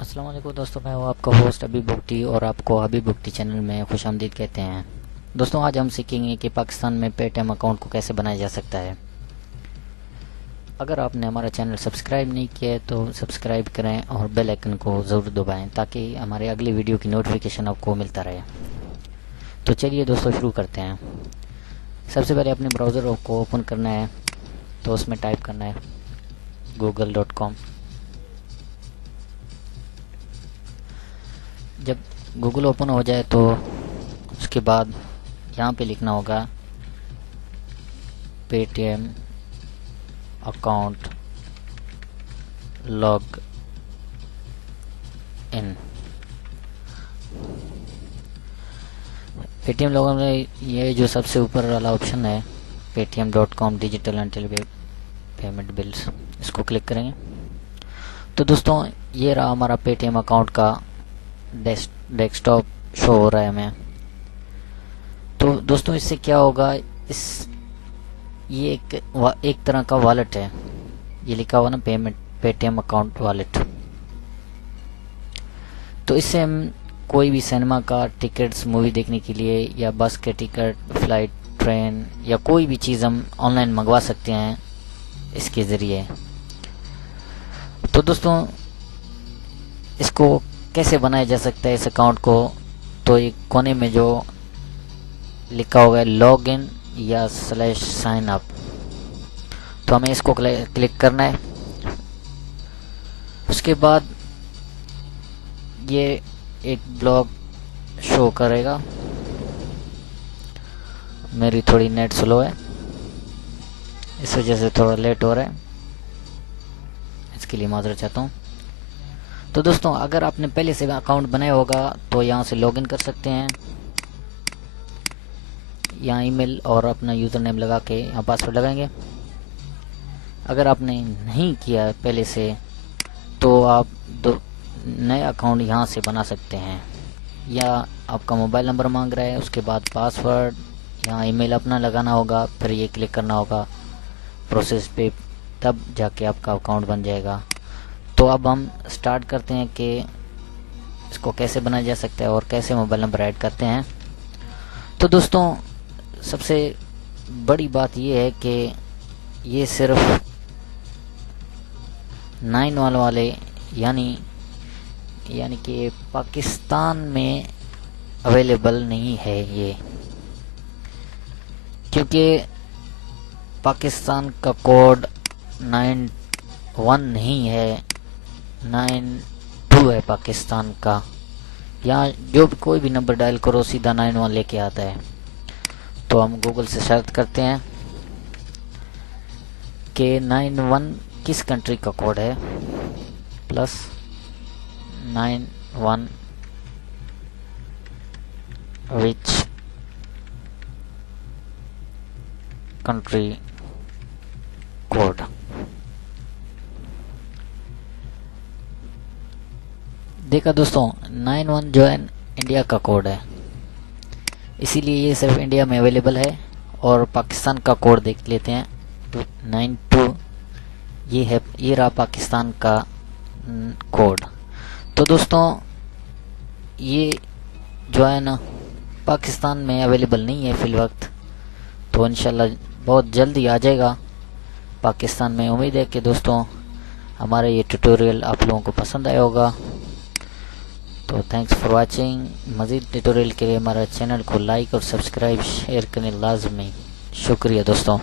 अस्सलाम वालेकुम दोस्तों, मैं हूँ आपका होस्ट अभी बुक्ति और आपको अभी बुक्ति चैनल में खुशामदीद कहते हैं। दोस्तों, आज हम सीखेंगे कि पाकिस्तान में पेटीएम अकाउंट को कैसे बनाया जा सकता है। अगर आपने हमारा चैनल सब्सक्राइब नहीं किया है तो सब्सक्राइब करें और बेल आइकन को ज़रूर दबाएं ताकि हमारे अगली वीडियो की नोटिफिकेशन आपको मिलता रहे। तो चलिए दोस्तों, शुरू करते हैं। सबसे पहले अपने ब्राउज़र को ओपन करना है, तो उसमें टाइप करना है google.com। जब गूगल ओपन हो जाए तो उसके बाद यहाँ पे लिखना होगा Paytm account log in. Paytm log में ये जो सबसे ऊपर वाला ऑप्शन है paytm.com digital until payment bills, इसको क्लिक करेंगे तो दोस्तों ये रहा हमारा पेटीएम अकाउंट का डेस्कटॉप शो हो रहा है हमें। तो दोस्तों इससे क्या होगा, ये एक तरह का वॉलेट है। ये लिखा हुआ ना पेटीएम अकाउंट वॉलेट। तो इससे हम कोई भी सिनेमा का टिकट्स मूवी देखने के लिए या बस के टिकट, फ्लाइट, ट्रेन या कोई भी चीज़ हम ऑनलाइन मंगवा सकते हैं इसके ज़रिए। तो दोस्तों इसको कैसे बनाया जा सकता है इस अकाउंट को, तो एक कोने में जो लिखा हुआ है लॉग इन या /साइन अप, तो हमें इसको क्लिक करना है। उसके बाद ये एक ब्लॉग शो करेगा। मेरी थोड़ी नेट स्लो है, इस वजह से थोड़ा लेट हो रहा है, इसके लिए माजरत चाहता हूँ। तो दोस्तों अगर आपने पहले से अकाउंट बनाया होगा तो यहाँ से लॉगिन कर सकते हैं। यहाँ ईमेल और अपना यूज़र नेम लगा के यहाँ पासवर्ड लगाएंगे। अगर आपने नहीं किया है पहले से तो आप नए अकाउंट यहाँ से बना सकते हैं। या आपका मोबाइल नंबर मांग रहा है, उसके बाद पासवर्ड, यहाँ ईमेल अपना लगाना होगा, फिर ये क्लिक करना होगा प्रोसेस पे, तब जाके आपका अकाउंट बन जाएगा। तो अब हम स्टार्ट करते हैं कि इसको कैसे बनाया जा सकता है और कैसे मोबाइल नंबर ऐड करते हैं। तो दोस्तों सबसे बड़ी बात ये है कि ये सिर्फ 9 वाले यानी कि पाकिस्तान में अवेलेबल नहीं है ये, क्योंकि पाकिस्तान का कोड 91 नहीं है, 92 है पाकिस्तान का। यहाँ जो भी कोई भी नंबर डायल करो सीधा 91 लेके आता है। तो हम गूगल से सर्च करते हैं कि 91 किस कंट्री का कोड है, +91 विच कंट्री कोड। देखा दोस्तों, 91 जो है इंडिया का कोड है, इसीलिए ये सिर्फ इंडिया में अवेलेबल है। और पाकिस्तान का कोड देख लेते हैं, 92 ये है, ये रहा पाकिस्तान का कोड। तो दोस्तों ये जो है ना पाकिस्तान में अवेलेबल नहीं है फिलवक्त, तो इंशाल्लाह बहुत जल्दी आ जाएगा पाकिस्तान में। उम्मीद है कि दोस्तों हमारा ये ट्यूटोरियल आप लोगों को पसंद आया होगा। तो थैंक्स फॉर वाचिंग। मज़ीद ट्यूटोरियल के लिए हमारा चैनल को लाइक और सब्सक्राइब शेयर करने लाजमी। शुक्रिया दोस्तों।